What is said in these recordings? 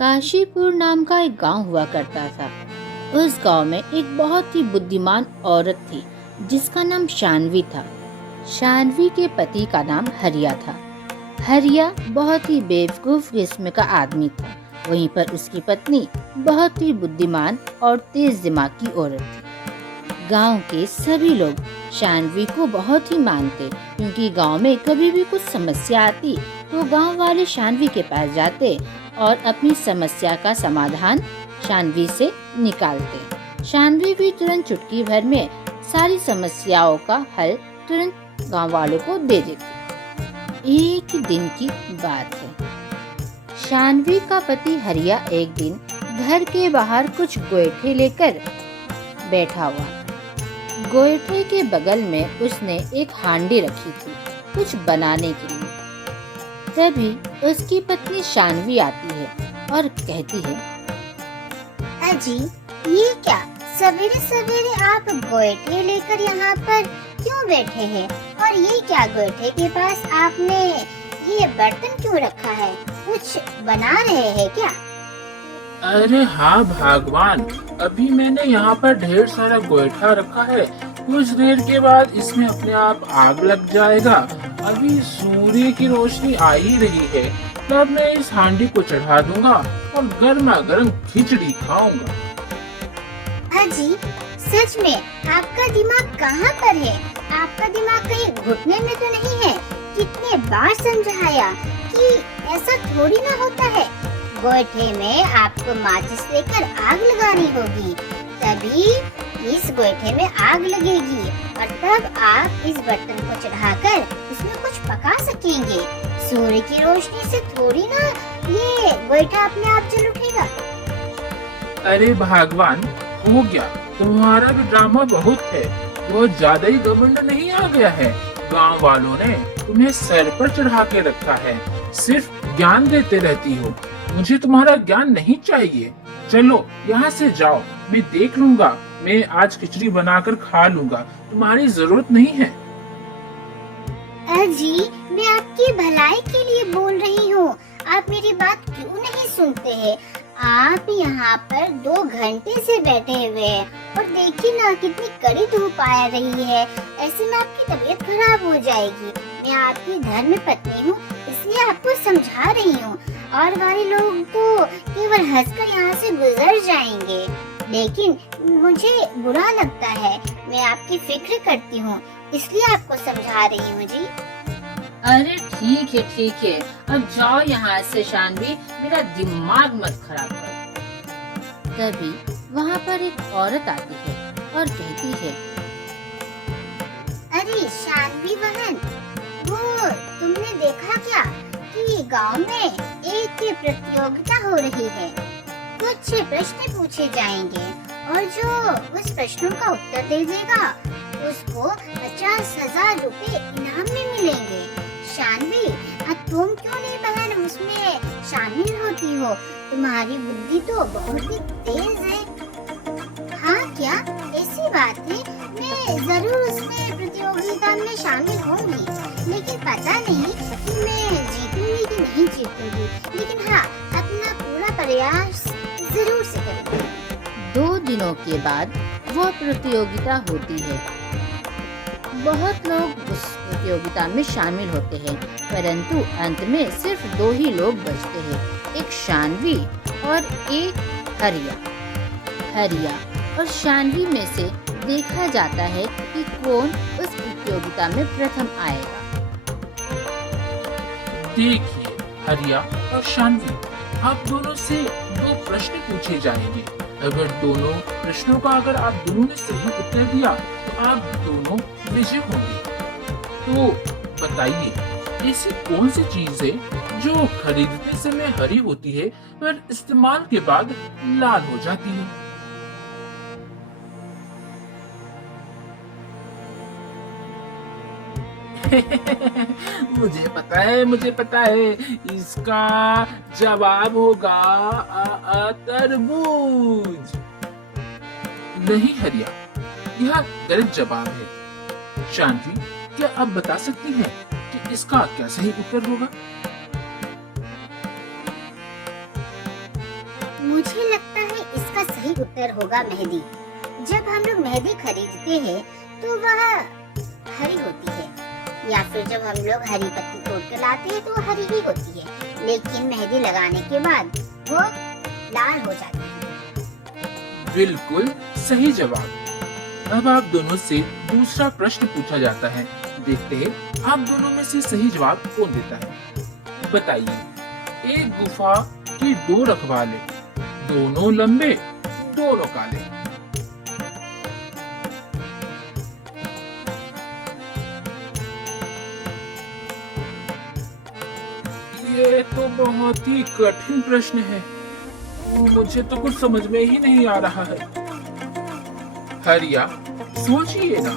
काशीपुर नाम का एक गांव हुआ करता था। उस गांव में एक बहुत ही बुद्धिमान औरत थी जिसका नाम शानवी था। शानवी के पति का नाम हरिया था। हरिया बहुत ही बेवकूफ किस्म का आदमी था। वहीं पर उसकी पत्नी बहुत ही बुद्धिमान और तेज दिमाग की औरत थी। गांव के सभी लोग शानवी को बहुत ही मानते, क्योंकि गांव में कभी भी कुछ समस्या आती तो गांव वाले शानवी के पास जाते और अपनी समस्या का समाधान शानवी से निकालते। शानवी भी तुरंत चुटकी भर में सारी समस्याओं का हल तुरंत गांव वालों को दे देती। एक दिन की बात है। शानवी का पति हरिया एक दिन घर के बाहर कुछ गोईठे लेकर बैठा हुआ। गोईठे के बगल में उसने एक हांडी रखी थी कुछ बनाने के लिए। तभी उसकी पत्नी शानवी आती है और कहती है, अजी, ये क्या सवेरे सवेरे आप गोईठे लेकर यहाँ पर क्यों बैठे हैं? और ये क्या गोईठे के पास आपने ये बर्तन क्यों रखा है? कुछ बना रहे हैं क्या? अरे हाँ भगवान, अभी मैंने यहाँ पर ढेर सारा गोईठा रखा है। कुछ देर के बाद इसमें अपने आप आग लग जाएगा। अभी सूर्य की रोशनी आ ही रही है, तब मैं इस हांडी को चढ़ा दूंगा और गर्मा गर्म खिचड़ी खाऊंगा। अजी, सच में आपका दिमाग कहाँ पर है? आपका दिमाग कहीं घुटने में तो नहीं है? कितने बार समझाया कि ऐसा थोड़ी ना होता है। गोईठे में आपको माचिस लेकर आग लगानी होगी, तभी इस गोईठे में आग लगेगी और तब आप इस बर्तन को चढ़ाकर इसमें कुछ पका सकेंगे। सूर्य की रोशनी से थोड़ी ना ये गोईठा अपने आप जल उठेगा। अरे भगवान, हो गया, तुम्हारा भी ड्रामा बहुत है। बहुत ज्यादा ही घमंड नहीं आ गया है? गांव वालों ने तुम्हें सर पर चढ़ा के रखा है, सिर्फ ज्ञान देते रहती हो। मुझे तुम्हारा ज्ञान नहीं चाहिए। चलो यहाँ से जाओ, मैं देख लूंगा। मैं आज खिचड़ी बनाकर खा लूंगा, तुम्हारी जरूरत नहीं है। अजी, मैं आपकी भलाई के लिए बोल रही हूँ, आप मेरी बात क्यों नहीं सुनते हैं? आप यहाँ पर 2 घंटे से बैठे हुए हैं और देखिए ना कितनी कड़ी धूप आ रही है। ऐसे में आपकी तबीयत खराब हो जाएगी। मैं आपकी धर्म पत्नी हूँ, इसलिए आपको समझा रही हूँ। और वाले लोग तो केवल हंसकर यहाँ से गुजर जाएंगे, लेकिन मुझे बुरा लगता है। मैं आपकी फिक्र करती हूँ, इसलिए आपको समझा रही हूँ जी। अरे ठीक है, अब जाओ यहाँ से शानवी, मेरा दिमाग मत खराब कर। तभी वहाँ पर एक औरत आती है और कहती है, अरे शानवी बहन, वो तुमने देखा क्या कि गांव में एक प्रतियोगिता हो रही है? कुछ प्रश्न पूछे जाएंगे और जो उस प्रश्नों का उत्तर दे देगा उसको 50,000 रुपए इनाम में मिलेंगे। शानवी, तुम क्यों नहीं बहन उसमें शामिल होती हो? तुम्हारी बुद्धि तो बहुत ही तेज है। हाँ क्या, ऐसी बात है? मैं जरूर उसमें प्रतियोगिता में शामिल होंगी, लेकिन पता नहीं कि मैं जीतूंगी कि नहीं जीतूंगी। लेकिन हाँ, अपना पूरा प्रयास जरूर से करूंगी। 2 दिनों के बाद वह प्रतियोगिता होती है। बहुत लोग उस प्रतियोगिता में शामिल होते हैं, परंतु अंत में सिर्फ 2 ही लोग बचते हैं, एक शानवी और एक हरिया। हरिया और शानवी में से देखा जाता है कि कौन उस प्रतियोगिता में प्रथम आएगा। देखिए हरिया और शानवी, आप दोनों से 2 प्रश्न पूछे जाएंगे। अगर दोनों प्रश्नों का अगर आप दोनों ने सही उत्तर दिया तो आप दोनों विजय होंगे। तो बताइए, ऐसी कौन सी चीज है जो खरीदते समय हरी होती है पर इस्तेमाल के बाद लाल हो जाती है? मुझे पता है, इसका जवाब होगा तरबूज। नहीं हरिया, यह गलत जवाब है। शानवी, क्या आप बता सकती हैं कि इसका क्या सही उत्तर होगा? उत्तर होगा मेहंदी। जब हम लोग मेहंदी खरीदते हैं तो वह हरी होती है, या फिर जब हम लोग हरी पत्ती तोड़ के लाते हैं तो वो हरी ही होती है, लेकिन मेहंदी लगाने के बाद वो लाल हो जाती है। बिल्कुल सही जवाब। अब आप दोनों से दूसरा प्रश्न पूछा जाता है। देखते हैं आप दोनों में से सही जवाब कौन देता है। बताइए, एक गुफा के दो रखवाले, दोनों लंबे, दोनों काले। ये तो बहुत ही कठिन प्रश्न है, मुझे तो कुछ समझ में ही नहीं आ रहा है। हरिया, सोचिए ना,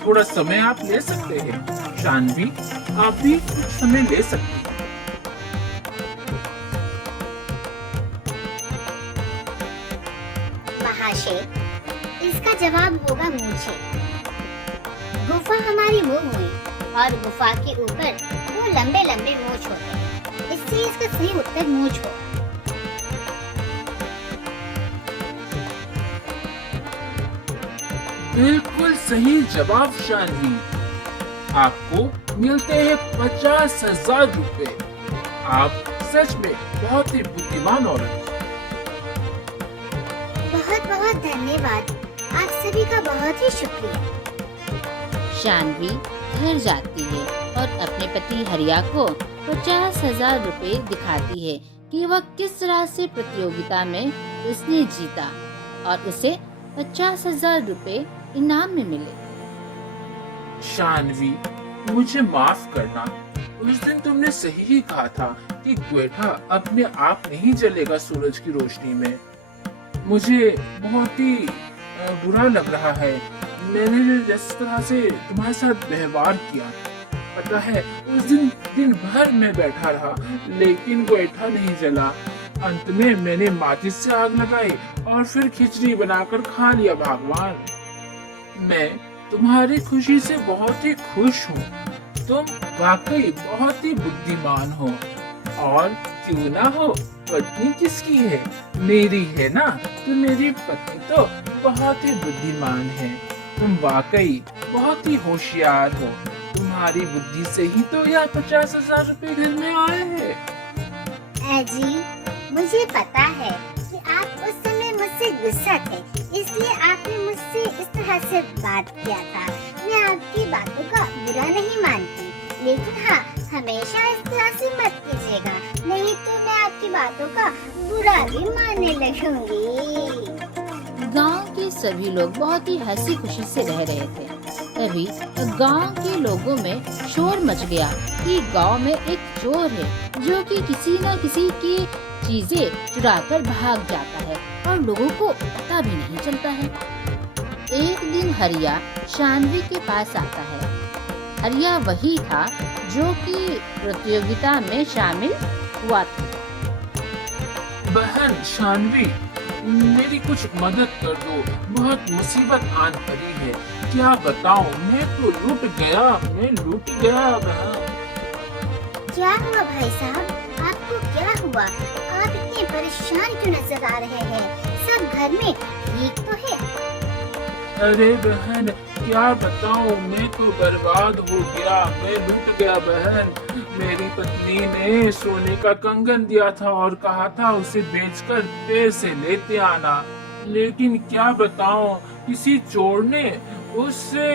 थोड़ा समय आप ले सकते हैं। शानवी, आप भी कुछ समय ले सकती हैं। महाशय, इसका जवाब होगा मूछें। गुफा हमारी मुंह हुई और गुफा के ऊपर दो लंबे लंबे मूछ होते हैं, इसलिए इसका सही उत्तर मूछ होगा। बिल्कुल सही जवाब शानवी। आपको मिलते हैं 50,000 रुपए। आप सच में बहुत ही बुद्धिमान औरत हैं। बहुत बहुत धन्यवाद, आप सभी का बहुत ही शुक्रिया। शानवी घर जाती है और अपने पति हरिया को 50,000 रुपए दिखाती है कि वह किस तरह से प्रतियोगिता में उसने जीता और उसे 50,000 रुपए इनाम में मिले। शानवी, मुझे माफ करना, उस दिन तुमने सही ही कहा था कि गोईठा अपने आप नहीं जलेगा सूरज की रोशनी में। मुझे बहुत ही बुरा लग रहा है, मैंने जिस तरह से तुम्हारे साथ व्यवहार किया। पता है, उस दिन भर मैं बैठा रहा, लेकिन गोईठा नहीं जला। अंत में मैंने माचिस से आग लगाई और फिर खिचड़ी बनाकर खा लिया। भगवान, मैं तुम्हारी खुशी से बहुत ही खुश हूँ। तुम वाकई बहुत ही बुद्धिमान हो। और क्यों ना हो, पत्नी किसकी है? मेरी है ना। तो मेरी पत्नी तो बहुत ही बुद्धिमान है। तुम वाकई बहुत ही होशियार हो। तुम्हारी बुद्धि से ही तो यह 50,000 रुपए घर में आए हैं। जी, मुझे पता है कि आप उस समय मुझसे गुस्सा थे, इसलिए आपने मुझसे इस तरह से बात किया था। मैं आपकी बातों का बुरा नहीं मानती, लेकिन हाँ, हमेशा इस तरह से मत कीजिएगा, नहीं तो मैं आपकी बातों का बुरा भी मानने लगूंगी। गांव के सभी लोग बहुत ही हंसी खुशी से रह रहे थे। तभी गांव के लोगों में शोर मच गया कि गांव में एक चोर है जो कि किसी न किसी की चीजें चुराकर भाग जाता है और लोगों को पता भी नहीं चलता है। एक दिन हरिया शानवी के पास आता है। हरिया वही था जो कि प्रतियोगिता में शामिल हुआ था। बहन शानवी, मेरी कुछ मदद कर दो, बहुत मुसीबत आन पड़ी है। क्या बताऊं, मैं तो लूट गया बहन। क्या हुआ भाई साहब, आपको क्या हुआ? आप इतने परेशान क्यों नजर आ रहे हैं? सब घर में ठीक तो है? अरे बहन, क्या बताऊं, मैं तो बर्बाद हो गया, मैं लूट गया बहन। मेरी पत्नी ने सोने का कंगन दिया था और कहा था उसे बेचकर पैसे लेते आना, लेकिन क्या बताऊं, किसी चोर ने उससे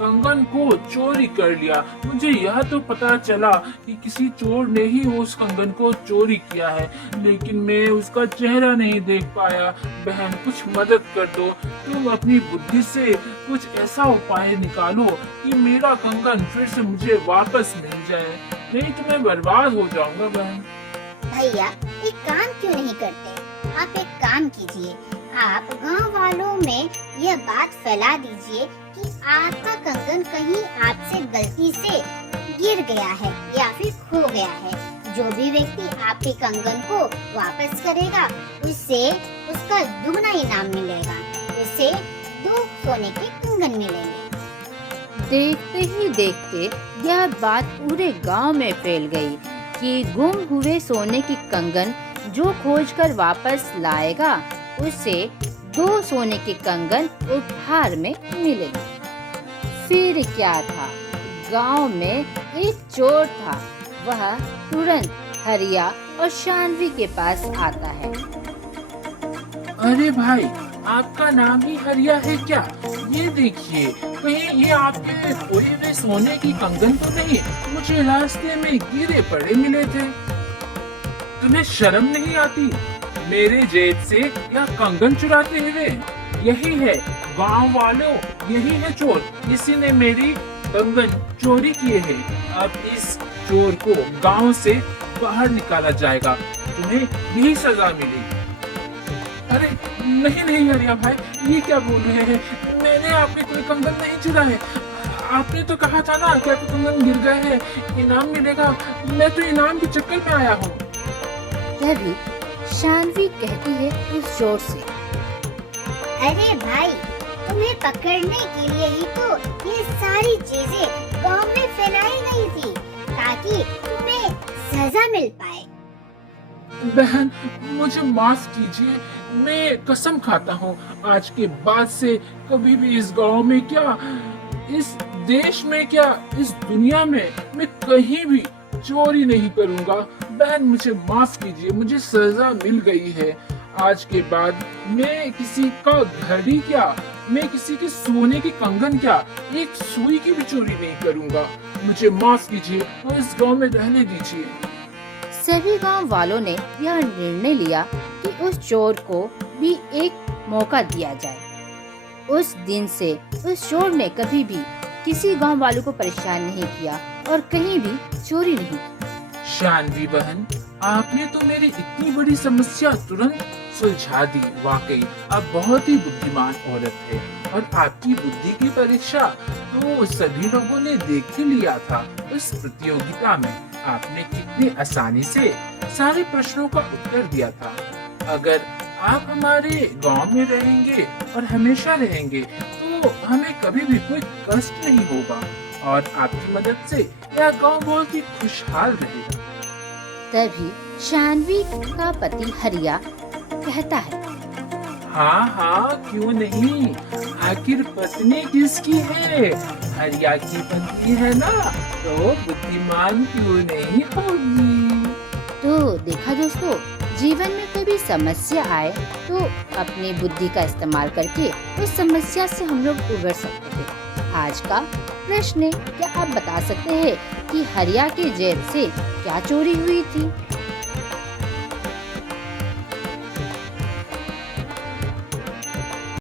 कंगन को चोरी कर लिया। मुझे यह तो पता चला कि किसी चोर ने ही उस कंगन को चोरी किया है, लेकिन मैं उसका चेहरा नहीं देख पाया। बहन, कुछ मदद कर दो। तुम अपनी बुद्धि से कुछ ऐसा उपाय निकालो कि मेरा कंगन फिर से मुझे वापस मिल जाए, नहीं तो मैं बर्बाद हो जाऊंगा बहन। भैया, एक काम क्यों नहीं करते? आप एक काम कीजिए, आप गांव वालों में यह बात फैला दीजिए कि आपका कंगन कहीं आपसे गलती से गिर गया है या फिर खो गया है। जो भी व्यक्ति आपके कंगन को वापस करेगा, उससे उसका दुगना इनाम मिलेगा, उसे 2 सोने के कंगन मिलेंगे। देखते ही देखते यह बात पूरे गांव में फैल गई कि गुम हुए सोने की कंगन जो खोजकर वापस लाएगा, उसे 2 सोने के कंगन उपहार में मिले। फिर क्या था, गांव में एक चोर था। वह तुरंत हरिया और शानवी के पास आता है। अरे भाई, आपका नाम ही हरिया है क्या? ये देखिए, कहीं ये आपके खोए हुए सोने की कंगन तो नहीं? मुझे रास्ते में गिरे पड़े मिले थे। तुम्हें शर्म नहीं आती मेरे जेब से या कंगन चुराते हुए? यही है गांव वालों, यही है चोर। किसी ने मेरी कंगन चोरी किए है। अब इस चोर को गांव से बाहर निकाला जाएगा। तुम्हें यही सजा मिलेगी। अरे नहीं नहीं हरिया भाई, ये क्या बोल रहे हैं? मैंने आपके कोई कंगन नहीं चुराए। आपने तो कहा था ना कि आपके कंगन गिर गए हैं, इनाम मिलेगा। मैं तो इनाम के चक्कर में आया हूँ। तभी शानवी कहती है उस चोर से, अरे भाई, तुम्हें पकड़ने के लिए ही तो ये सारी चीजें गांव में फैलाई गई थी, ताकि तुम्हें सजा मिल पाए। बहन, मुझे माफ कीजिए। मैं कसम खाता हूँ आज के बाद से कभी भी इस गांव में क्या, इस देश में क्या, इस दुनिया में मैं कहीं भी चोरी नहीं करूँगा। बहन मुझे माफ कीजिए, मुझे सजा मिल गई है। आज के बाद मैं किसी का घड़ी क्या, मैं किसी के सोने की कंगन क्या, एक सुई की भी चोरी नहीं करूँगा। मुझे माफ कीजिए और इस गांव में रहने दीजिए। सभी गांव वालों ने यह निर्णय लिया कि उस चोर को भी एक मौका दिया जाए। उस दिन से उस चोर ने कभी भी किसी गांव वालों को परेशान नहीं किया और कहीं भी चोरी नहीं की। शानवी बहन, आपने तो मेरी इतनी बड़ी समस्या तुरंत सुलझा दी। वाकई आप बहुत ही बुद्धिमान औरत है और आपकी बुद्धि की परीक्षा तो सभी लोगों ने देख ही लिया था। इस प्रतियोगिता में आपने कितनी आसानी से सारे प्रश्नों का उत्तर दिया था। अगर आप हमारे गांव में रहेंगे और हमेशा रहेंगे तो हमें कभी भी कोई कष्ट नहीं होगा और आपकी मदद से यह गांव बहुत ही खुशहाल रहेगा। तभी शानवी का पति हरिया कहता है, हाँ हाँ, क्यों नहीं। आखिर पत्नी किसकी है? हरिया की पत्नी है ना, तो बुद्धिमान क्यों नहीं होगी। तो देखा दोस्तों, जीवन में कोई भी समस्या आए तो अपनी बुद्धि का इस्तेमाल करके उस समस्या से हम लोग उबर सकते हैं। आज का प्रश्न है, क्या आप बता सकते हैं कि हरिया के जेब से क्या चोरी हुई थी?